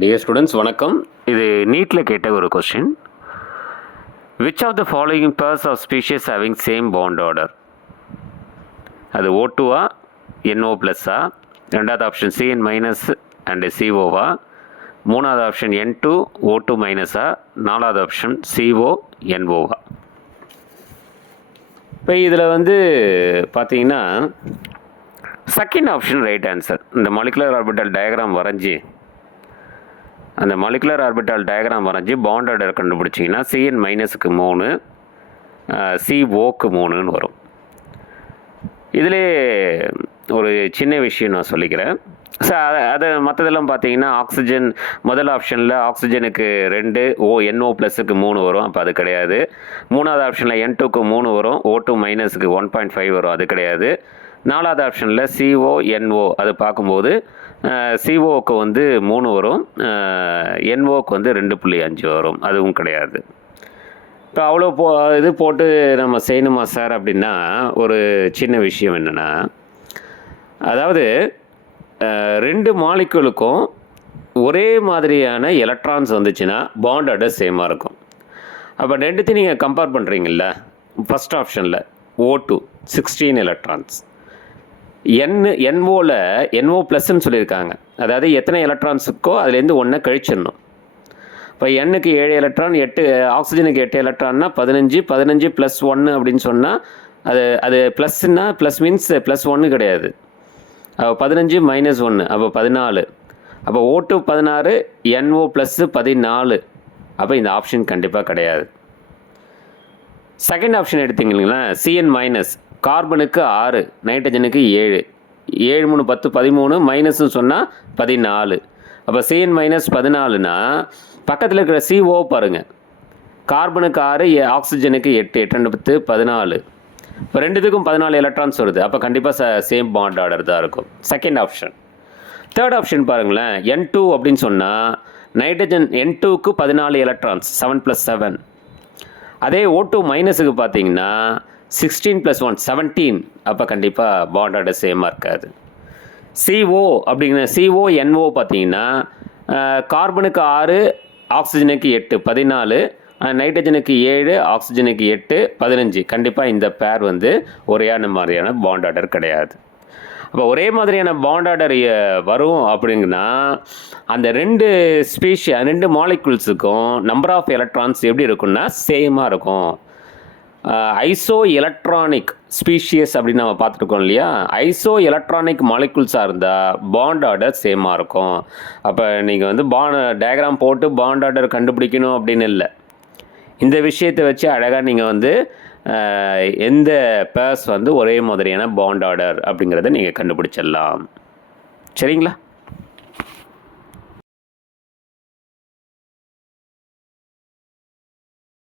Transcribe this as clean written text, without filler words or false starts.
Dear students வணக்கம். இது நீட்டில் கேட்ட ஒரு question. Which of the following pairs of species having same bond order? அது O2வா NO ப்ளஸ்ஸா, ரெண்டாவது ஆப்ஷன் CN மைனஸ் அண்டு COவா, மூணாவது ஆப்ஷன் N2 O2 மைனஸா, நாலாவது ஆப்ஷன் CO NOவா? இப்போ இதில் பார்த்தீங்கன்னா செகண்ட் ஆப்ஷன் ரைட் ஆன்சர். இந்த மாலிகுலர் ஆர்பிட்டல் டயக்ராம் வரைஞ்சி அந்த மாலிகுலர் ஆர்பிட்டல் டயக்ராம் வரைஞ்சி பாண்ட் ஆர்டர் கண்டுபிடிச்சிங்கன்னா CN மைனஸுக்கு 3, COக்கு 3ன்னு வரும். இதிலே ஒரு சின்ன விஷயம் நான் சொல்லிக்கிறேன். அதை மற்றதெல்லாம் பார்த்தீங்கன்னா ஆக்சிஜன் முதல் ஆப்ஷனில் ஆக்சிஜனுக்கு 2, NO ப்ளஸுக்கு 3 வரும், அப்போ அது கிடையாது. மூணாவது ஆப்ஷனில் N2க்கு 3 வரும், O2 மைனஸுக்கு 1.5 வரும், அது கிடையாது. நாலாவது ஆப்ஷனில் CO NO அது பார்க்கும்போது COக்கு 3 வரும், NOக்கு 2.5 வரும், அதுவும் கிடையாது. இப்போ அவ்வளோ இது போட்டு நம்ம செய்யணுமா சார் அப்படின்னா ஒரு சின்ன விஷயம் என்னென்னா, அதாவது 2 மாலிக்யூலுக்கும் ஒரே மாதிரியான எலக்ட்ரான்ஸ் வந்துச்சுன்னா பாண்ட் ஆர்டர் சேமாக இருக்கும். அப்போ ரெண்டுத்தையும் நீங்கள் கம்பேர் பண்ணுறீங்கள, ஃபஸ்ட் ஆப்ஷனில் O2 16 எலக்ட்ரான்ஸ், NOவில் NO ப்ளஸ்ன்னு சொல்லியிருக்காங்க. அதாவது எத்தனை எலக்ட்ரான்ஸுக்கோ அதுலேருந்து 1 கழிச்சிடணும். இப்போ Nக்கு 7 எலக்ட்ரான், 8 ஆக்சிஜனுக்கு 8 எலக்ட்ரான்னா 15 ப்ளஸ் 1 அப்படின்னு சொன்னால் அது ப்ளஸ்ன்னா ப்ளஸ் மீன்ஸ் ப்ளஸ் 1 கிடையாது. அப்போ 15 மைனஸ் 1 அப்போ 14. அப்போ O2 16, NO ப்ளஸ்ஸு 14. அப்போ இந்த ஆப்ஷன் கண்டிப்பாக கிடையாது. செகண்ட் ஆப்ஷன் எடுத்தீங்களா, CN மைனஸ், கார்பனுக்கு 6, நைட்ரஜனுக்கு 7, 7 3 10 13, மைனஸ்ன்னு சொன்னால் 14. அப்போ CN மைனஸ் 14னா பக்கத்தில் இருக்கிற CO பாருங்கள், கார்பனுக்கு 6, ஆக்சிஜனுக்கு 8, 8 10 14. இப்போ ரெண்டுத்துக்கும் 14 எலக்ட்ரான்ஸ் வருது, அப்போ கண்டிப்பாக சேம் பாண்ட் ஆர்டர் தான் இருக்கும். Second option. தேர்ட் ஆப்ஷன் பாருங்களேன், N2 அப்படின்னு சொன்னால் நைட்ரஜன் N2க்கு 14 எலக்ட்ரான்ஸ், 7 + 7. அதே O2 மைனஸுக்கு பார்த்தீங்கன்னா 16 + 1 17. அப்போ கண்டிப்பாக பாண்ட் ஆர்டர் சேமாக இருக்காது. CO அப்படிங்கிற CO NO பார்த்தீங்கன்னா கார்பனுக்கு 6, ஆக்சிஜனுக்கு 8 14, நைட்ரஜனுக்கு 7, ஆக்சிஜனுக்கு 8 15. கண்டிப்பாக இந்த பேர் ஒரே மாதிரியான பாண்ட் ஆர்டர் கிடையாது. அப்போ ஒரே மாதிரியான பாண்ட் ஆர்டர் வரும் அப்படிங்கன்னா அந்த 2 மாலிகுல்ஸுக்கும் நம்பர் ஆஃப் எலக்ட்ரான்ஸ் எப்படி இருக்குன்னா சேமாக இருக்கும். ஐசோ எலக்ட்ரானிக் ஸ்பீஷியஸ் அப்படின்னு நம்ம பார்த்துருக்கோம் இல்லையா, ஐசோ எலக்ட்ரானிக் மாலிகுல்ஸாக இருந்தால் பாண்ட் ஆர்டர் சேமாக இருக்கும். அப்போ நீங்கள் டயக்ராம் போட்டு பாண்ட் ஆர்டர் கண்டுபிடிக்கணும் அப்படின்னு இல்லை. இந்த விஷயத்தை வச்சு அழகாக நீங்கள் எந்த பேர்ஸ் ஒரே மாதிரியான பாண்ட் ஆர்டர் அப்படிங்கிறத நீங்கள் கண்டுபிடிச்சிடலாம். சரிங்களா?